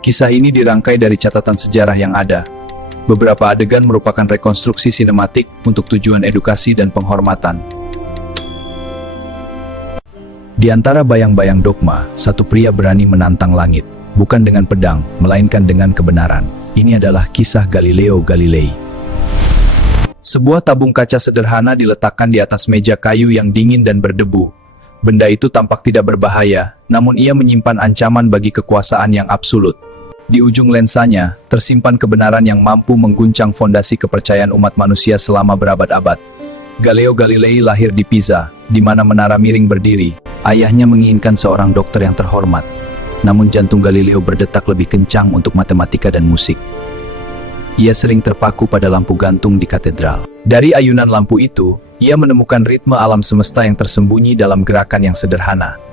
Kisah ini dirangkai dari catatan sejarah yang ada. Beberapa adegan merupakan rekonstruksi sinematik untuk tujuan edukasi dan penghormatan. Di antara bayang-bayang dogma, satu pria berani menantang langit, bukan dengan pedang, melainkan dengan kebenaran. Ini adalah kisah Galileo Galilei. Sebuah tabung kaca sederhana diletakkan di atas meja kayu yang dingin dan berdebu. Benda itu tampak tidak berbahaya, namun ia menyimpan ancaman bagi kekuasaan yang absolut. Di ujung lensanya, tersimpan kebenaran yang mampu mengguncang fondasi kepercayaan umat manusia selama berabad-abad. Galileo Galilei lahir di Pisa, di mana menara miring berdiri. Ayahnya menginginkan seorang dokter yang terhormat. Namun jantung Galileo berdetak lebih kencang untuk matematika dan musik. Ia sering terpaku pada lampu gantung di katedral. Dari ayunan lampu itu, ia menemukan ritme alam semesta yang tersembunyi dalam gerakan yang sederhana.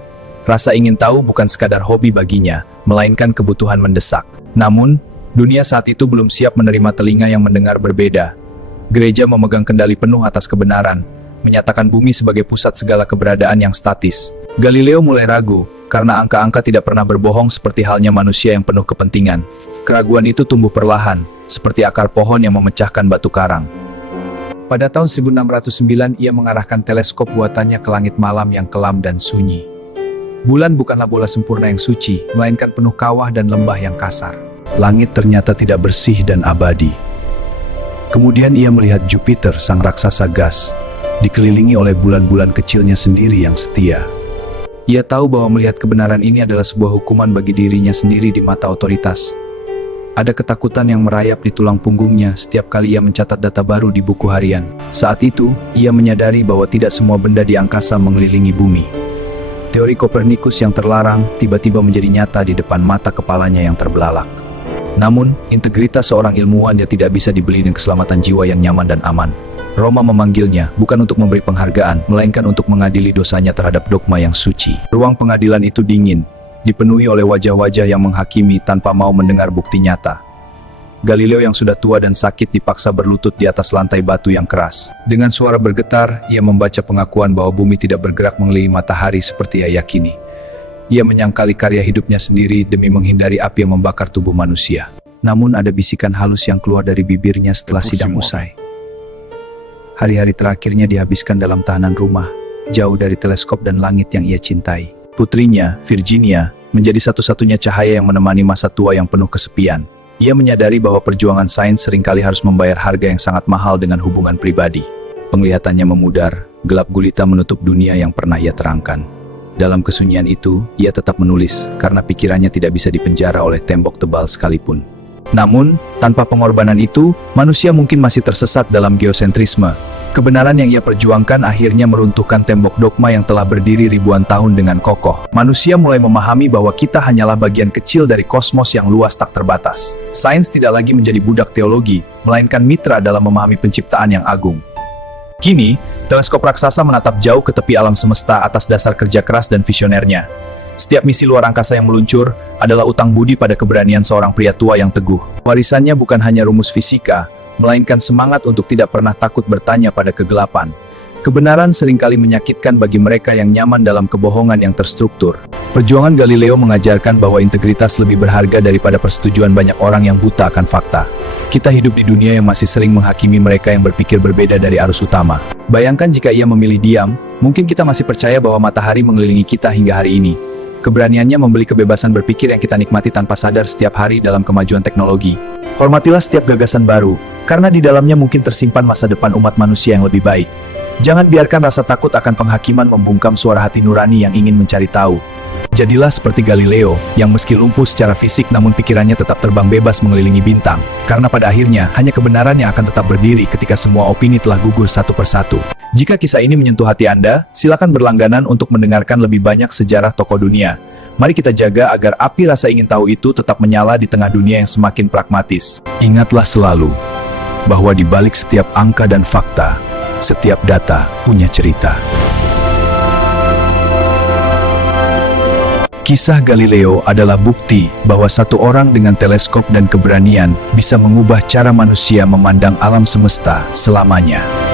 Rasa ingin tahu bukan sekadar hobi baginya, melainkan kebutuhan mendesak. Namun, dunia saat itu belum siap menerima telinga yang mendengar berbeda. Gereja memegang kendali penuh atas kebenaran, menyatakan bumi sebagai pusat segala keberadaan yang statis. Galileo mulai ragu, karena angka-angka tidak pernah berbohong seperti halnya manusia yang penuh kepentingan. Keraguan itu tumbuh perlahan, seperti akar pohon yang memecahkan batu karang. Pada tahun 1609 ia mengarahkan teleskop buatannya ke langit malam yang kelam dan sunyi. Bulan bukanlah bola sempurna yang suci, melainkan penuh kawah dan lembah yang kasar. Langit ternyata tidak bersih dan abadi. Kemudian ia melihat Jupiter, sang raksasa gas, dikelilingi oleh bulan-bulan kecilnya sendiri yang setia. Ia tahu bahwa melihat kebenaran ini adalah sebuah hukuman bagi dirinya sendiri di mata otoritas. Ada ketakutan yang merayap di tulang punggungnya setiap kali ia mencatat data baru di buku harian. Saat itu, ia menyadari bahwa tidak semua benda di angkasa mengelilingi bumi. Teori Kopernikus yang terlarang tiba-tiba menjadi nyata di depan mata kepalanya yang terbelalak. Namun, integritas seorang ilmuwan yang tidak bisa dibeli dengan keselamatan jiwa yang nyaman dan aman. Roma memanggilnya bukan untuk memberi penghargaan, melainkan untuk mengadili dosanya terhadap dogma yang suci. Ruang pengadilan itu dingin, dipenuhi oleh wajah-wajah yang menghakimi tanpa mau mendengar bukti nyata. Galileo yang sudah tua dan sakit dipaksa berlutut di atas lantai batu yang keras. Dengan suara bergetar, ia membaca pengakuan bahwa bumi tidak bergerak mengelilingi matahari seperti ia yakini. Ia menyangkali karya hidupnya sendiri demi menghindari api yang membakar tubuh manusia. Namun ada bisikan halus yang keluar dari bibirnya setelah sidang usai. Hari-hari terakhirnya dihabiskan dalam tahanan rumah, jauh dari teleskop dan langit yang ia cintai. Putrinya, Virginia, menjadi satu-satunya cahaya yang menemani masa tua yang penuh kesepian. Ia menyadari bahwa perjuangan sains seringkali harus membayar harga yang sangat mahal dengan hubungan pribadi. Penglihatannya memudar, gelap gulita menutup dunia yang pernah ia terangkan. Dalam kesunyian itu, ia tetap menulis, karena pikirannya tidak bisa dipenjara oleh tembok tebal sekalipun. Namun, tanpa pengorbanan itu, manusia mungkin masih tersesat dalam geosentrisme. Kebenaran yang ia perjuangkan akhirnya meruntuhkan tembok dogma yang telah berdiri ribuan tahun dengan kokoh. Manusia mulai memahami bahwa kita hanyalah bagian kecil dari kosmos yang luas tak terbatas. Sains tidak lagi menjadi budak teologi, melainkan mitra dalam memahami penciptaan yang agung. Kini, teleskop raksasa menatap jauh ke tepi alam semesta atas dasar kerja keras dan visionernya. Setiap misi luar angkasa yang meluncur adalah utang budi pada keberanian seorang pria tua yang teguh. Warisannya bukan hanya rumus fisika, melainkan semangat untuk tidak pernah takut bertanya pada kegelapan. Kebenaran seringkali menyakitkan bagi mereka yang nyaman dalam kebohongan yang terstruktur. Perjuangan Galileo mengajarkan bahwa integritas lebih berharga daripada persetujuan banyak orang yang buta akan fakta. Kita hidup di dunia yang masih sering menghakimi mereka yang berpikir berbeda dari arus utama. Bayangkan jika ia memilih diam, mungkin kita masih percaya bahwa matahari mengelilingi kita hingga hari ini. Keberaniannya membeli kebebasan berpikir yang kita nikmati tanpa sadar setiap hari dalam kemajuan teknologi. Hormatilah setiap gagasan baru, karena di dalamnya mungkin tersimpan masa depan umat manusia yang lebih baik. Jangan biarkan rasa takut akan penghakiman membungkam suara hati nurani yang ingin mencari tahu. Jadilah seperti Galileo, yang meski lumpuh secara fisik namun pikirannya tetap terbang bebas mengelilingi bintang. Karena pada akhirnya, hanya kebenaran yang akan tetap berdiri ketika semua opini telah gugur satu persatu. Jika kisah ini menyentuh hati Anda, silakan berlangganan untuk mendengarkan lebih banyak sejarah tokoh dunia. Mari kita jaga agar api rasa ingin tahu itu tetap menyala di tengah dunia yang semakin pragmatis. Ingatlah selalu, bahwa di balik setiap angka dan fakta, setiap data punya cerita. Kisah Galileo adalah bukti bahwa satu orang dengan teleskop dan keberanian bisa mengubah cara manusia memandang alam semesta selamanya.